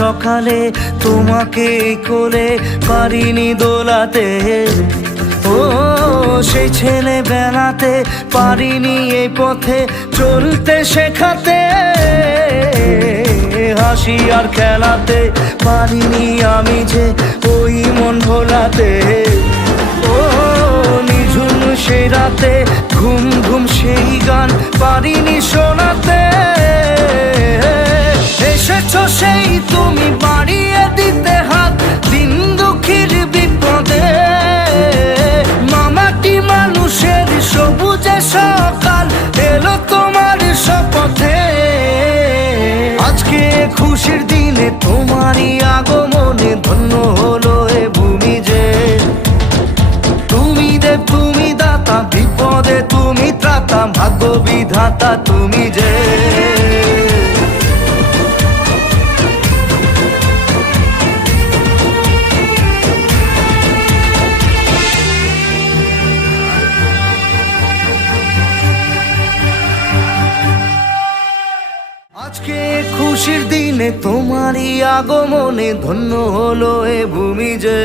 সকালে তোমাকে কোলে পারিনি দোলাতে, ও সেই ছেলে বেলাতে পারিনি এই পথে চলতে শেখাতে, হাসি আর খেলাতে পারিনি আমি যে ওই মন ভোলাতে, ও নিঝুম সেই রাতে ঘুম ঘুম সেই গান পারিনি শোনাতে। এসেছো সেই তুমি বাড়িয়ে দিতে হাত দিন দুঃখীর বিপদে, মামাটি মানুষের সবুজে সকাল এলো তোমার শপথে। আজকে খুশির দিনে তোমারই আগমনে ধন্য হলো এ ভূমি যে, তুমি দেব তুমি দাতা বিপদে তুমি ত্রাতা ভাগ্য বিধাতা তুমি যে। আজকে খুশির দিনে তোমারই আগমনে ধন্য হলো এ ভূমি যে।